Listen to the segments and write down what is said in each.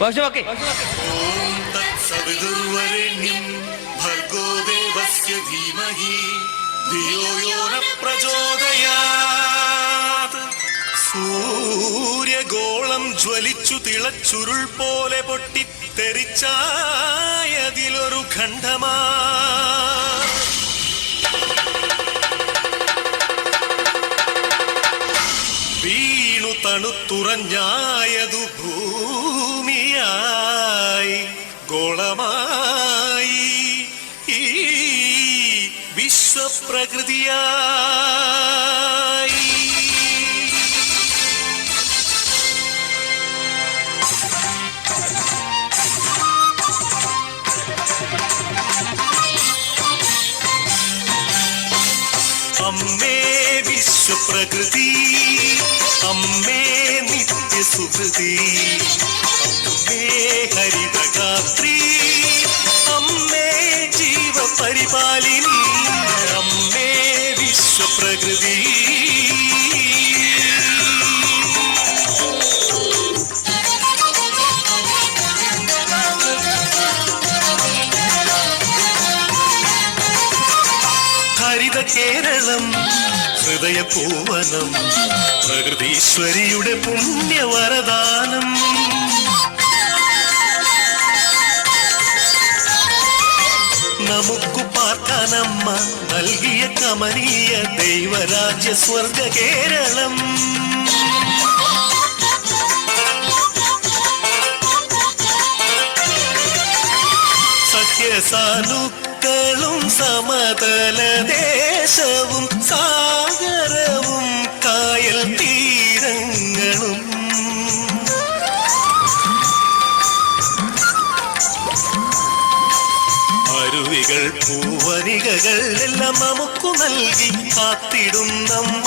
ഭോഷമൊക്കെ സൂര്യഗോളം ജ്വലിച്ചു തിളച്ചുരുൾ പോലെ പൊട്ടിത്തെറിച്ചായതിലൊരു ഖണ്ഡമാ വീണു തണുത്തുറഞ്ഞായതു ഭൂമിയായി ഗോളമായി ഈ വിശ്വപ്രകൃതിയായി. അമ്മേ വിശ്വപ്രകൃതി, അമ്മേ നിത്യസുഹൃതി, അമ്മേ ഹരിതഗാത്രി, അമ്മേ ജീവപരിപാലിനി, അമ്മേ വിശ്വപ്രകൃതി. ഹരിത കേരളം ഹൃദയപൂവനം, പ്രകൃതീശ്വരിയുടെ പുണ്യവരദാനം. നമുക്കു പാർക്കാനമ്മ നൽകിയ കമനീയ ദൈവരാജ്യ സ്വർഗ കേരളം. സഖ്യസാനുക്കളും സമതല ദേശവും സാഗരവും കായൽ തീരങ്ങളും അരുവികൾ പൂവനികകൾ എല്ലാം നമുക്കു നൽകി കാത്തിടുന്നമ്മ.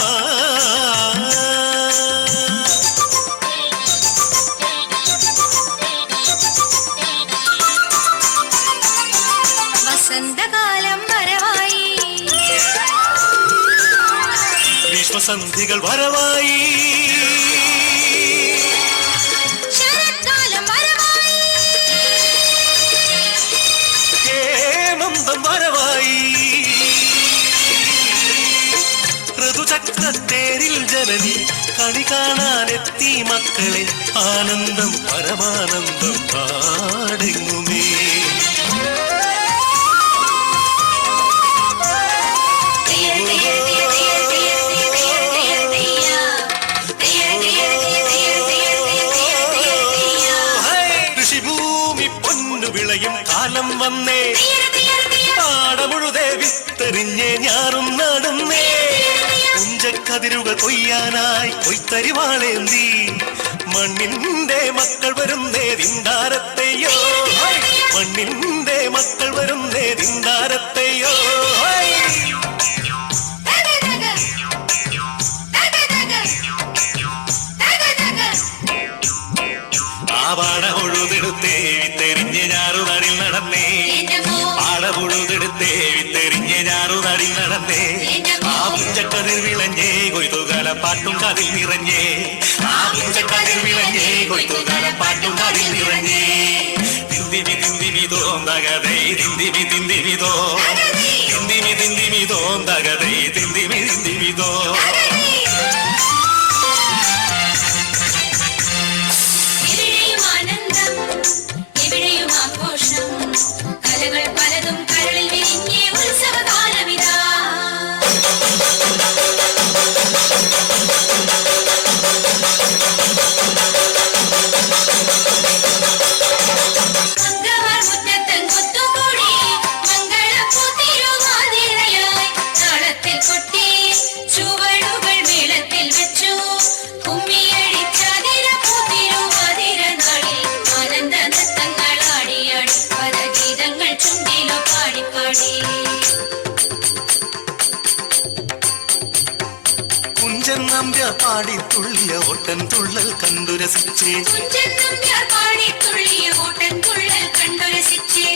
വസന്തകാലം വരവായി, വിശ്വസന്ധികൾ വരവായി, ശരത്കാലം വരവായി, ഹേമന്തം വരവായി. ഋതുചക്രത്തേരിൽ ജനനി കണി കാണാനെത്തി മക്കളെ, ആനന്ദം പരമാനന്ദം പാടെങ്ങുമേ. കൃഷിഭൂമി പൊന്നു വിളയും കാലം വന്നേ, പാടമുഴുതേ വിത്തെറിഞ്ഞേ ഞാറും നടുന്നേ. കുഞ്ചക്കതിരുകൾ കൊയ്യാനായി കൊയ്ത്തരിവാളേന്തി മണ്ണിന്റെ മക്കൾ വരുന്നേ ദിന്താരത്തെയോ, മണ്ണിന്റെ മക്കൾ വരുന്നേ ദിന്താരത്തെയോ. പാടമുഴുതെടുത്തേ വിത്തെറിഞ്ഞ് ഞാറുനടിൽ നടന്നേ, പാടമുഴുതെടുത്തേ വിത്തെറിഞ്ഞ് ഞാറുനടിൽ നടന്നേ. ആ മുഞ്ചക്കതിർ വിളഞ്ഞേ കൊയ്ത്തുകാല പാട്ടും കതിൽ നിറഞ്ഞേ, ആ മുഞ്ചക്കതിർ വിളഞ്ഞേ കൊയ്ത്തുകാല പാട്ടും കതിൽ നിറഞ്ഞേ. തിന്തിമി തിന്തിമി തോന്തകതേ തിന്തിമി തിന്തിമി തോ, തിന്തിമി തിന്തിമി തോന്തകതേ തിന്തിമി തിന്തിമി തോ. കലകൾ പലതും കരളിൽ വിരിഞ്ഞേ ഉത്സവകാലമിതാ. മംഗളമുറ്റത്തൻ കൊത്തുകൂടി മംഗളപ്പൂ തിരുവാതിരയായി താളത്തിൽ കൊട്ടി ചുവടുകൾ മേളത്തിൽ വെച്ചു കുമ്മിയടിച്ചതിരപ്പൂ തിരുവാതിര നാളിൽ ആനന്ദ നൃത്തങ്ങളാടിയാടി പദഗീതങ്ങൾ ചുണ്ടിലോ പാടിപ്പാടി. കുഞ്ചൻ നമ്പ്യാർ പാടി തുള്ളിയ ഓട്ടൻ തുള്ളൽ കണ്ടു രസിച്ചേ,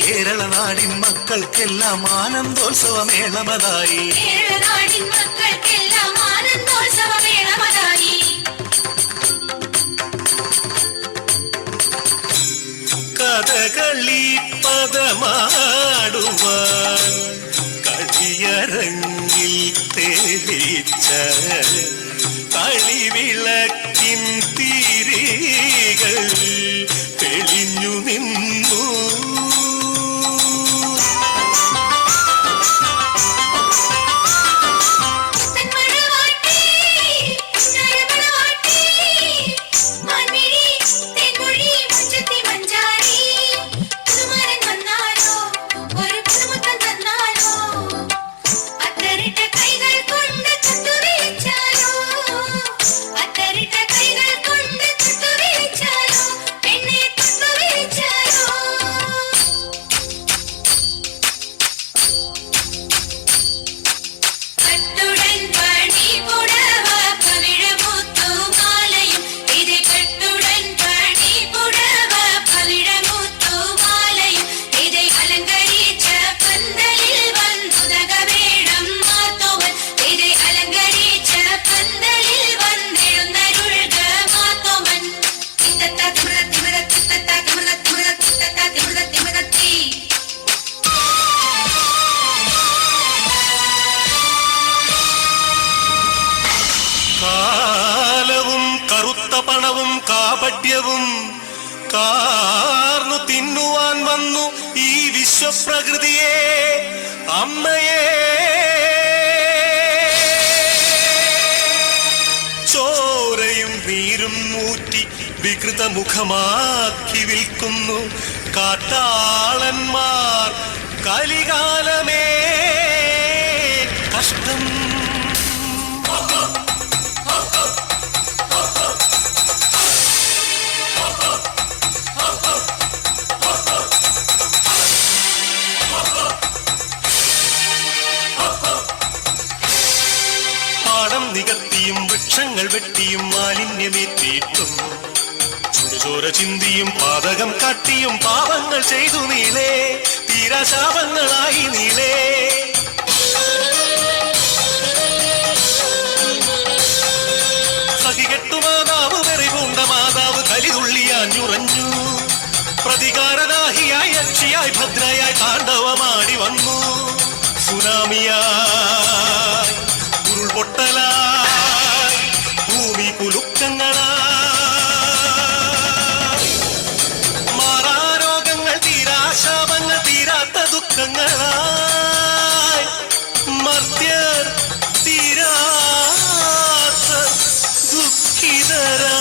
കേരള നാടിൻ മക്കൾക്കെല്ലാം ആനന്ദോത്സവമേളമതായി. കഥകളി പദമാടുവാൻ കളിയരങ്ങിൽ തെളിച്ച കളിവിളക്കിൻ തിരികൾ തെളിഞ്ഞു നിന്നു. കാലവും കറുത്ത പണവും കാപട്യവും കാർന്നു തിന്നുവാൻ വന്നു ഈ വിശ്വപ്രകൃതിയെ. അമ്മയെ ചോരയും നീരും മൂറ്റി വികൃതമുഖമാക്കി വിൽക്കുന്നു കാട്ടാളന്മാർ. കലികാലമേ കഷ്ടം. നികത്തിയും വൃക്ഷങ്ങൾ വെട്ടിയും മാലിന്യമേറ്റിയിട്ടും ചുടുചോര ചിന്തിയും പാതകം കാട്ടിയും പാപങ്ങൾ ചെയ്തു നീളേ തീരാശാപങ്ങളായി നീളേ. സഹികെട്ടു മാതാവ് വെറിപൂണ്ട മാതാവ് കലിതുള്ളിയാഞ്ഞുറഞ്ഞു. പ്രതികാരദാഹിയായി അക്ഷിയായി ഭദ്രയായി താണ്ഡവമാടി വന്നു. സുനാമിയായി ഉരുൾപൊട്ടലായി ഭൂമി കുലുക്കങ്ങളായി മാറാരോഗങ്ങൾ തീരാശാപങ്ങൾ തീരാത്ത ദുഃഖങ്ങളായി മർത്യർ തീരാത്ത ദുഃഖിതരാ.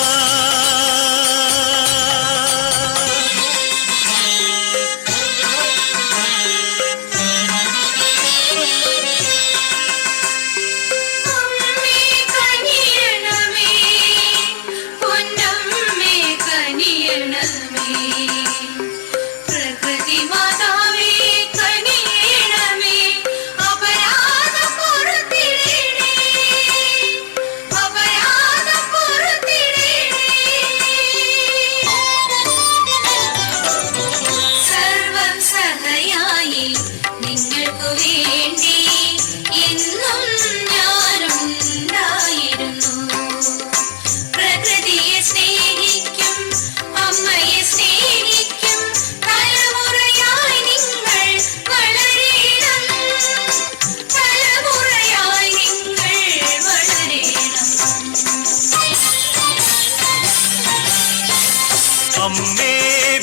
അമ്മേ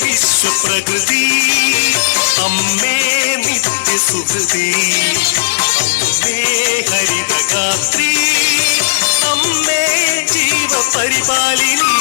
വിശ്വപ്രകൃതി, അമ്മേ നിത്യസുഹൃതി, അമ്മേ ഹരിതഗാത്രി, അമ്മേ ജീവപരിപാലിനി.